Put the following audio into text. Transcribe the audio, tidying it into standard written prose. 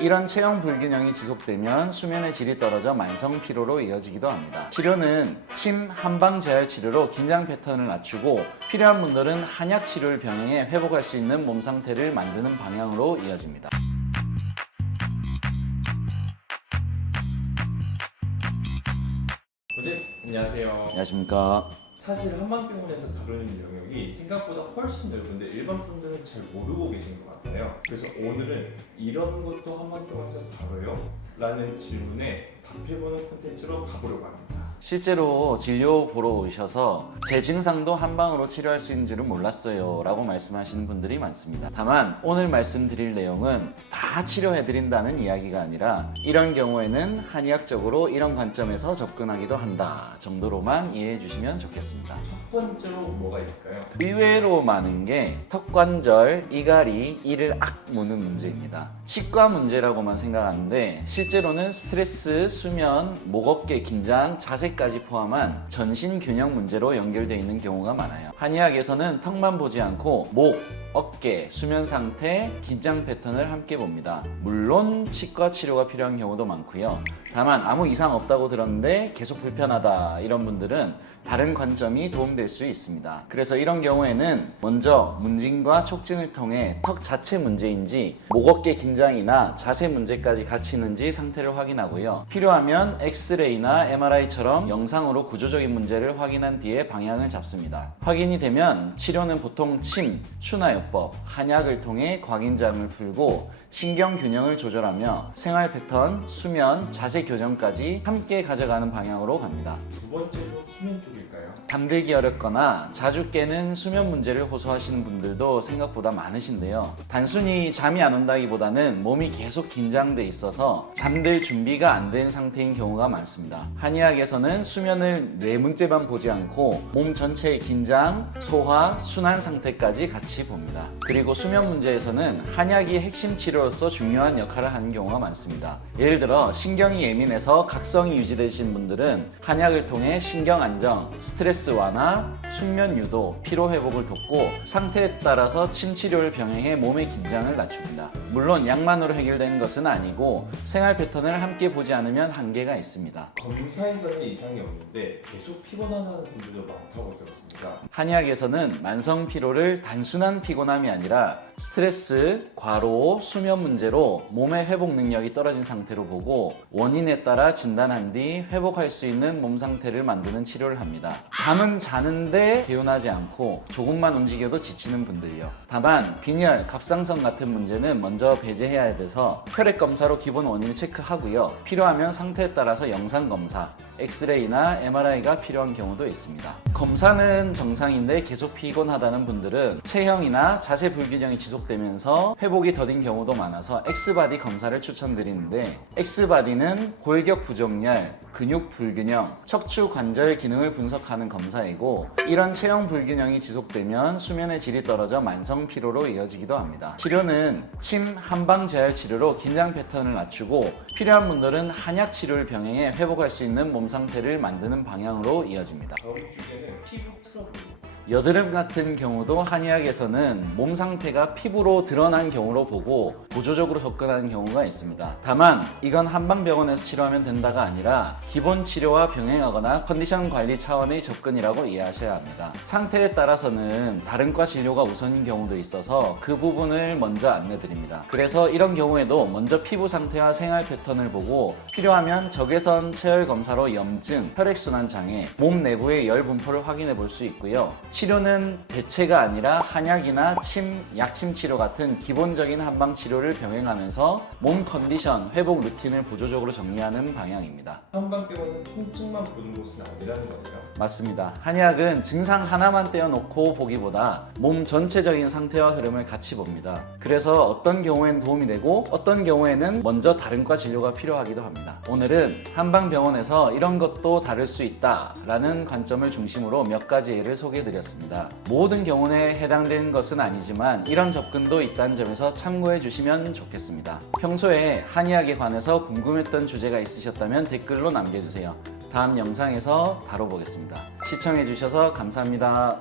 이런 체형 불균형이 지속되면 수면의 질이 떨어져 만성 피로로 이어지기도 합니다. 치료는 침 한방 재활 치료로 긴장 패턴을 낮추고 필요한 분들은 한약 치료를 병행해 회복할 수 있는 몸 상태를 만드는 방향으로 이어집니다. 선생님 안녕하세요. 안녕하십니까. 사실 한방병원에서 다루는 영역이 생각보다 훨씬 넓은데 일반 분들은 잘 모르고 계신 것 같아요. 그래서 오늘은 이런 것도 한방병원에서 다뤄요? 라는 질문에 답해보는 콘텐츠로 가보려고 합니다. 실제로 진료 보러 오셔서 제 증상도 한방으로 치료할 수 있는 줄은 몰랐어요 라고 말씀하시는 분들이 많습니다. 다만 오늘 말씀드릴 내용은 다 치료해드린다는 이야기가 아니라 이런 경우에는 한의학적으로 이런 관점에서 접근하기도 한다 정도로만 이해해 주시면 좋겠습니다. 첫 번째로 뭐가 있을까요? 의외로 많은 게 턱관절, 이갈이, 이를 악 무는 문제입니다. 치과 문제라고만 생각하는데 실제로는 스트레스, 수면, 목 어깨 긴장, 자세까지 포함한 전신 균형 문제로 연결되어 있는 경우가 많아요. 한의학에서는 턱만 보지 않고 목, 어깨, 수면 상태, 긴장 패턴을 함께 봅니다. 물론 치과 치료가 필요한 경우도 많고요. 다만 아무 이상 없다고 들었는데 계속 불편하다 이런 분들은 다른 관점이 도움될 수 있습니다. 그래서 이런 경우에는 먼저 문진과 촉진을 통해 턱 자체 문제인지 목 어깨 긴장이나 자세 문제까지 같이 있는지 상태를 확인하고요. 필요하면 엑스레이나 MRI처럼 영상으로 구조적인 문제를 확인한 뒤에 방향을 잡습니다. 확인이 되면 치료는 보통 침, 추나요법, 한약을 통해 광인장을 풀고 신경 균형을 조절하며 생활 패턴, 수면, 자세 교정까지 함께 가져가는 방향으로 갑니다. 두 번째로 수면 쪽일까요? 잠들기 어렵거나 자주 깨는 수면 문제를 호소하시는 분들도 생각보다 많으신데요. 단순히 잠이 안 온다기보다는 몸이 계속 긴장돼 있어서 잠들 준비가 안 된 상태인 경우가 많습니다. 한의학에서는 수면을 뇌 문제만 보지 않고 몸 전체의 긴장, 소화, 순환 상태까지 같이 봅니다. 그리고 수면 문제에서는 한약이 핵심 치료로서 중요한 역할을 하는 경우가 많습니다. 예를 들어 신경이 예민해서 각성이 유지되신 분들은 한약을 통해 신경 안정, 스트레스 완화, 숙면 유도, 피로 회복을 돕고 상태에 따라서 침 치료를 병행해 몸의 긴장을 낮춥니다. 물론 약만으로 해결되는 것은 아니고 생활 패턴을 함께 보지 않으면 한계가 있습니다. 검사에서는 이상이 없는데 계속 피곤하다는 분들도 많다고 들었습니다. 한의학에서는 만성 피로를 단순한 피곤함이 아니라 스트레스, 과로, 수면 문제로 몸의 회복 능력이 떨어진 상태로 보고 원인에 따라 진단한 뒤 회복할 수 있는 몸 상태를 만드는 치료를 합니다. 잠은 자는데 개운하지 않고 조금만 움직여도 지치는 분들요. 다만 빈혈, 갑상선 같은 문제는 먼저 배제해야 돼서 혈액 검사로 기본 원인을 체크하고요. 필요하면 상태에 따라서 영상 검사, 엑스레이나 MRI가 필요한 경우도 있습니다. 검사는 정상인데 계속 피곤하다는 분들은 체형이나 자세 불균형이 지속되면서 회복이 더딘 경우도 많아서 엑스바디 검사를 추천드리는데 엑스바디는 골격 부종열, 근육 불균형, 척추 관절 기능을 분석하는 검사이고 이런 체형 불균형이 지속되면 수면의 질이 떨어져 만성 피로로 이어지기도 합니다. 치료는 침 한방 재활 치료로 긴장 패턴을 낮추고 필요한 분들은 한약 치료를 병행해 회복할 수 있는 몸 상태를 만드는 방향으로 이어집니다. 다음 주제는 피부 트러블. 여드름 같은 경우도 한의학에서는 몸 상태가 피부로 드러난 경우로 보고 보조적으로 접근하는 경우가 있습니다. 다만 이건 한방병원에서 치료하면 된다가 아니라 기본 치료와 병행하거나 컨디션 관리 차원의 접근이라고 이해하셔야 합니다. 상태에 따라서는 다른 과 진료가 우선인 경우도 있어서 그 부분을 먼저 안내드립니다. 그래서 이런 경우에도 먼저 피부 상태와 생활 패턴을 보고 필요하면 적외선 체열 검사로 염증, 혈액순환 장애, 몸 내부의 열 분포를 확인해 볼 수 있고요. 치료는 대체가 아니라 한약이나 침, 약침 치료 같은 기본적인 한방 치료를 병행하면서 몸 컨디션, 회복 루틴을 보조적으로 정리하는 방향입니다. 한방병원은 통증만 보는 곳은 아니라는 거예요? 맞습니다. 한의학은 증상 하나만 떼어놓고 보기보다 몸 전체적인 상태와 흐름을 같이 봅니다. 그래서 어떤 경우에는 도움이 되고 어떤 경우에는 먼저 다른 과 진료가 필요하기도 합니다. 오늘은 한방병원에서 이런 것도 다를 수 있다라는 관점을 중심으로 몇 가지 예를 소개해드렸습니다. 모든 경우에 해당되는 것은 아니지만 이런 접근도 있다는 점에서 참고해 주시면 좋겠습니다. 평소에 한의학에 관해서 궁금했던 주제가 있으셨다면 댓글로 남겨주세요. 다음 영상에서 다뤄보겠습니다. 시청해 주셔서 감사합니다.